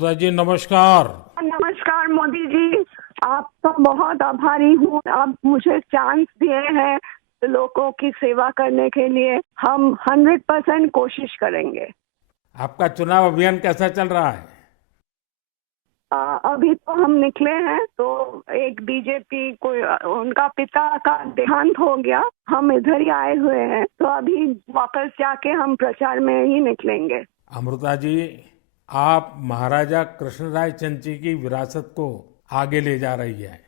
अमृता जी नमस्कार। नमस्कार मोदी जी, आपका बहुत आभारी हूँ। आप मुझे चांस दिए हैं लोगों की सेवा करने के लिए। हम 100% कोशिश करेंगे। आपका चुनाव अभियान कैसा चल रहा है? अभी तो हम निकले हैं, तो एक बीजेपी को उनका पिता का देहांत हो गया, हम इधर ही आए हुए हैं, तो अभी वापस जाके हम प्रचार में ही निकलेंगे। अमृता जी, आप महाराजा कृष्णराय चंद जी की विरासत को आगे ले जा रही है।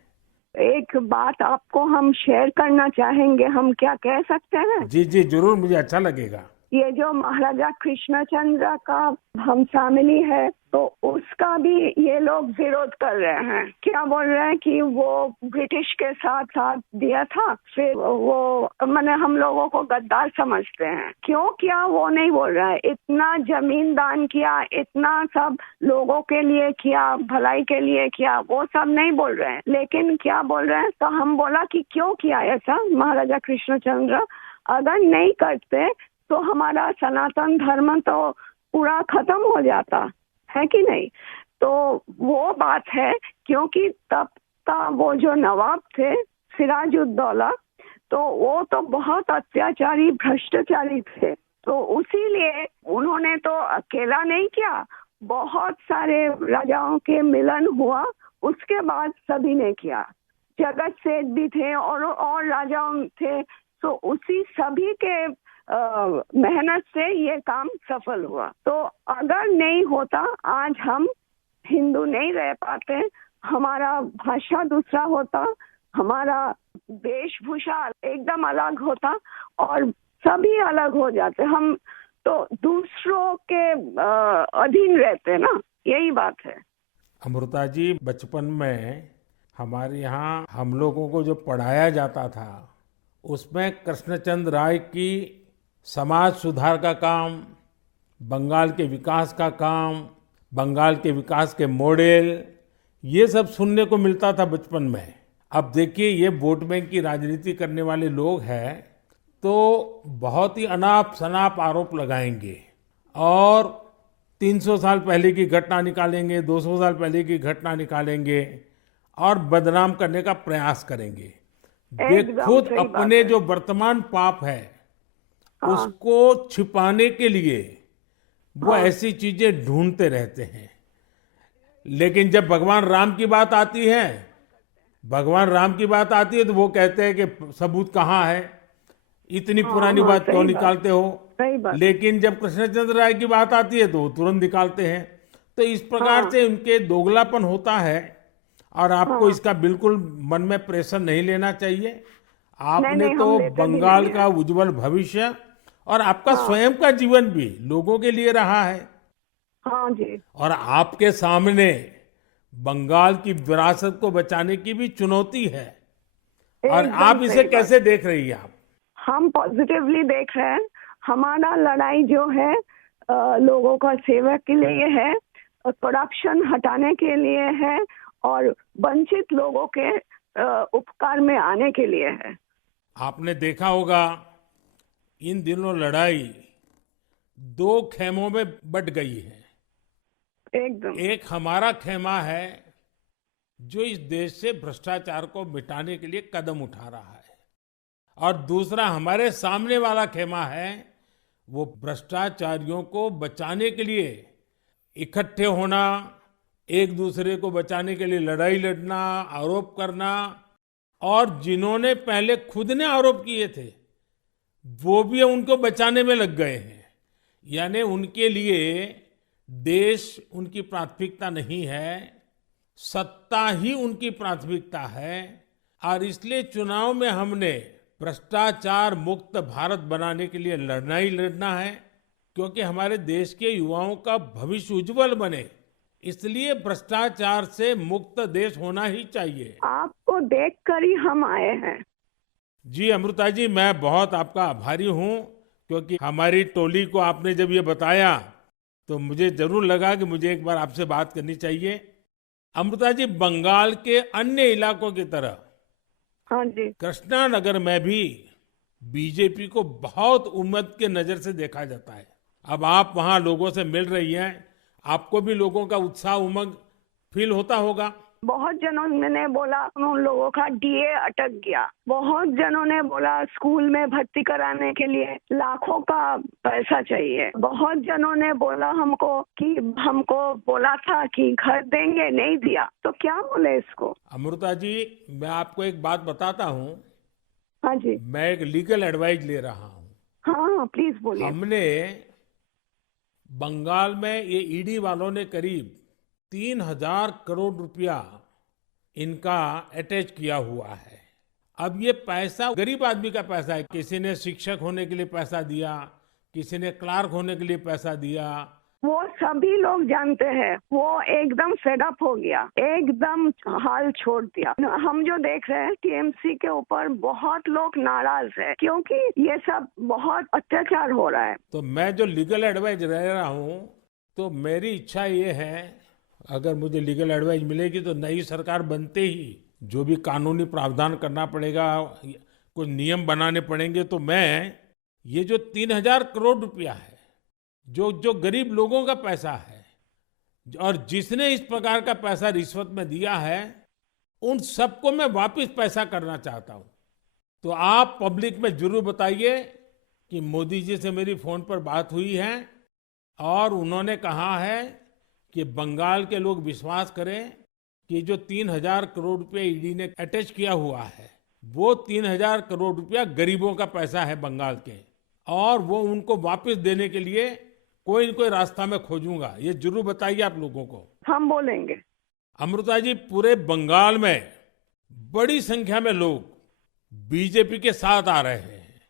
एक बात आपको हम शेयर करना चाहेंगे, हम क्या कह सकते हैं? जी जी जरूर, मुझे अच्छा लगेगा। ये जो महाराजा कृष्णचंद्र का हम फैमिली है, तो उसका भी ये लोग विरोध कर रहे हैं। क्या बोल रहे हैं कि वो ब्रिटिश के साथ साथ दिया था, फिर वो मैंने हम लोगों को गद्दार समझते हैं। क्यों किया वो नहीं बोल रहा है। इतना जमीन दान किया, इतना सब लोगों के लिए किया, भलाई के लिए किया, वो सब नहीं बोल रहे हैं। लेकिन क्या बोल रहे हैं, तो हम बोला कि क्यों किया ऐसा महाराजा कृष्णचंद्र। अगर नहीं करते तो हमारा सनातन धर्म तो पूरा खत्म हो जाता है कि नहीं। तो वो बात है, क्योंकि तब का वो जो नवाब थे सिराजुद्दौला, तो वो तो बहुत अत्याचारी भ्रष्टाचारी थे। तो उसीलिए उन्होंने तो अकेला नहीं किया, बहुत सारे राजाओं के मिलन हुआ, उसके बाद सभी ने किया। जगत सेठ भी थे और राजाओं थे, तो उसी सभी के मेहनत से ये काम सफल हुआ। तो अगर नहीं होता, आज हम हिंदू नहीं रह पाते, हमारा भाषा दूसरा होता, हमारा वेशभूषा एकदम अलग होता और सभी अलग हो जाते। हम तो दूसरों के अधीन रहते ना, यही बात है। अमृता जी, बचपन में हमारे यहाँ हम लोगों को जो पढ़ाया जाता था, उसमें कृष्णचंद्र राय की समाज सुधार का काम, बंगाल के विकास का काम, बंगाल के विकास के मॉडल, ये सब सुनने को मिलता था बचपन में। अब देखिए, ये वोट बैंक की राजनीति करने वाले लोग हैं, तो बहुत ही अनाप शनाप आरोप लगाएंगे और 300 साल पहले की घटना निकालेंगे, 200 साल पहले की घटना निकालेंगे और बदनाम करने का प्रयास करेंगे। वे एकदम खुद सही बात अपने है। जो वर्तमान पाप है हाँ, उसको छिपाने के लिए वो हाँ, ऐसी चीजें ढूंढते रहते हैं। लेकिन जब भगवान राम की बात आती है तो वो कहते हैं कि सबूत कहाँ है, इतनी हाँ, पुरानी हाँ, बात क्यों सही बात, निकालते हो। सही बात। लेकिन जब कृष्णचंद्र राय की बात आती है तो वो तुरंत निकालते हैं। तो इस प्रकार हाँ, से उनके दोगलापन होता है और आपको हाँ, इसका बिल्कुल मन में प्रेशर नहीं लेना चाहिए। नहीं आपने नहीं, हम तो लेते भी बंगाल नहीं है। का उज्जवल भविष्य और आपका हाँ, स्वयं का जीवन भी लोगों के लिए रहा है। हाँ जी, और आपके सामने बंगाल की विरासत को बचाने की भी चुनौती है। और एकदम आप इसे सही बात। कैसे देख रही हैं आप? हम पॉजिटिवली देख रहे हैं। हमारा लड़ाई जो है लोगों का सेवा के लिए है, करप्शन हटाने के लिए है और वंचित लोगों के उपकार में आने के लिए है। आपने देखा होगा, इन दिनों लड़ाई दो खेमों में बट गई है। एकदम। एक हमारा खेमा है जो इस देश से भ्रष्टाचार को मिटाने के लिए कदम उठा रहा है, और दूसरा हमारे सामने वाला खेमा है, वो भ्रष्टाचारियों को बचाने के लिए इकट्ठे होना, एक दूसरे को बचाने के लिए लड़ाई लड़ना, आरोप करना। और जिन्होंने पहले खुद ने आरोप किए थे वो भी उनको बचाने में लग गए हैं। यानी उनके लिए देश उनकी प्राथमिकता नहीं है, सत्ता ही उनकी प्राथमिकता है। और इसलिए चुनाव में हमने भ्रष्टाचार मुक्त भारत बनाने के लिए लड़ना है, क्योंकि हमारे देश के युवाओं का भविष्य उज्जवल बने, इसलिए भ्रष्टाचार से मुक्त देश होना ही चाहिए। आपको देखकर ही हम आए हैं। जी अमृता जी, मैं बहुत आपका आभारी हूँ, क्योंकि हमारी टोली को आपने जब ये बताया तो मुझे जरूर लगा कि मुझे एक बार आपसे बात करनी चाहिए। अमृता जी, बंगाल के अन्य इलाकों की तरह हाँ जी, कृष्णा नगर में भी बीजेपी को बहुत उम्मीद के नजर से देखा जाता है। अब आप वहां लोगों से मिल रही हैं, आपको भी लोगों का उत्साह उमंग फील होता होगा। बहुत जनों ने बोला उन लोगों का डीए अटक गया। बहुत जनों ने बोला स्कूल में भर्ती कराने के लिए लाखों का पैसा चाहिए। बहुत जनों ने बोला हमको कि हमको बोला था कि घर देंगे, नहीं दिया। तो क्या बोले इसको। अमृता जी, मैं आपको एक बात बताता हूँ। हाँ जी। मैं एक लीगल एडवाइस ले रहा हूँ। हाँ, प्लीज बोलिए। हमने बंगाल में ये ईडी वालों ने करीब 3,000 करोड़ रुपया इनका अटैच किया हुआ है। अब ये पैसा गरीब आदमी का पैसा है। किसी ने शिक्षक होने के लिए पैसा दिया, किसी ने क्लार्क होने के लिए पैसा दिया। वो सभी लोग जानते हैं। वो एकदम फेडअप हो गया, एकदम हाल छोड़ दिया। हम जो देख रहे हैं टीएमसी के ऊपर बहुत लोग नाराज है क्योंकि ये सब बहुत अत्याचार हो रहा है। तो मैं जो लीगल एडवाइस ले रहा हूँ, तो मेरी इच्छा ये है, अगर मुझे लीगल एडवाइस मिलेगी तो नई सरकार बनते ही जो भी कानूनी प्रावधान करना पड़ेगा, कुछ नियम बनाने पड़ेंगे, तो मैं ये जो 3,000 करोड़ रुपया है, जो गरीब लोगों का पैसा है और जिसने इस प्रकार का पैसा रिश्वत में दिया है, उन सबको मैं वापस पैसा करना चाहता हूं। तो आप पब्लिक में जरूर बताइए कि मोदी जी से मेरी फोन पर बात हुई है और उन्होंने कहा है कि बंगाल के लोग विश्वास करें कि जो 3,000 करोड़ रुपया ईडी ने अटैच किया हुआ है, वो 3,000 करोड़ रुपया गरीबों का पैसा है बंगाल के, और वो उनको वापस देने के लिए कोई न कोई रास्ता मैं खोजूंगा। ये जरूर बताइए आप लोगों को। हम बोलेंगे। अमृता जी, पूरे बंगाल में बड़ी संख्या में लोग बीजेपी के साथ आ रहे हैं।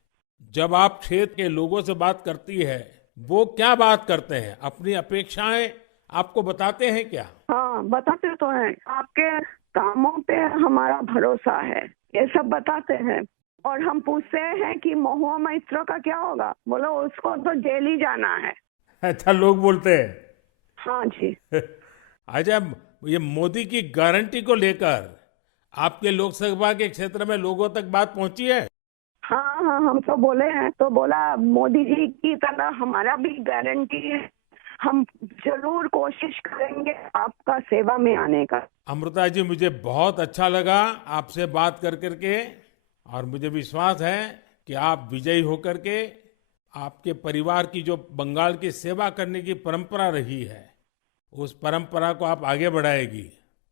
जब आप क्षेत्र के लोगों से बात करती है, वो क्या बात करते हैं? अपनी अपेक्षाएं आपको बताते हैं क्या? हाँ, बताते तो हैं। आपके कामों पे हमारा भरोसा है, ये सब बताते हैं। और हम पूछते हैं कि महुआ मैत्रो का क्या होगा, बोलो उसको तो जेल ही जाना है। अच्छा, लोग बोलते हैं। हाँ जी। अच्छा, ये मोदी की गारंटी को लेकर आपके लोकसभा के क्षेत्र में लोगों तक बात पहुंची है? हाँ हाँ, हम तो बोले हैं। तो बोला मोदी जी की तरह हमारा भी गारंटी है, हम जरूर कोशिश करेंगे आपका सेवा में आने का। अमृता जी, मुझे बहुत अच्छा लगा आपसे बात कर करके, और मुझे विश्वास है कि आप विजयी होकर के आपके परिवार की जो बंगाल की सेवा करने की परंपरा रही है, उस परंपरा को आप आगे बढ़ाएगी।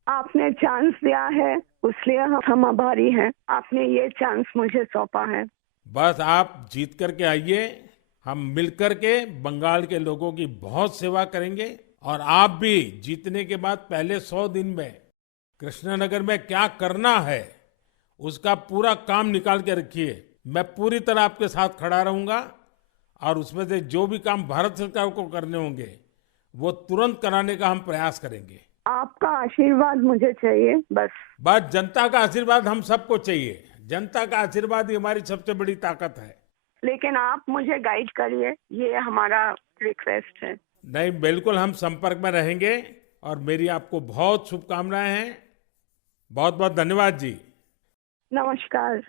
आपने चांस दिया है, इसलिए हम आभारी हैं। आपने ये चांस मुझे सौंपा है। बस आप जीत करके आइए, हम मिलकर के बंगाल के लोगों की बहुत सेवा करेंगे। और आप भी जीतने के बाद पहले 100 दिन में कृष्णनगर में क्या करना है, उसका पूरा काम निकाल के रखिए। मैं पूरी तरह आपके साथ खड़ा रहूंगा, और उसमें से जो भी काम भारत सरकार को करने होंगे, वो तुरंत कराने का हम प्रयास करेंगे। आपका आशीर्वाद मुझे चाहिए बस। बस जनता का आशीर्वाद हम सबको चाहिए। जनता का आशीर्वाद ही हमारी सबसे बड़ी ताकत है। लेकिन आप मुझे गाइड करिए, ये हमारा रिक्वेस्ट है। नहीं, बिल्कुल हम संपर्क में रहेंगे, और मेरी आपको बहुत शुभकामनाएं हैं। बहुत बहुत धन्यवाद जी। नमस्कार।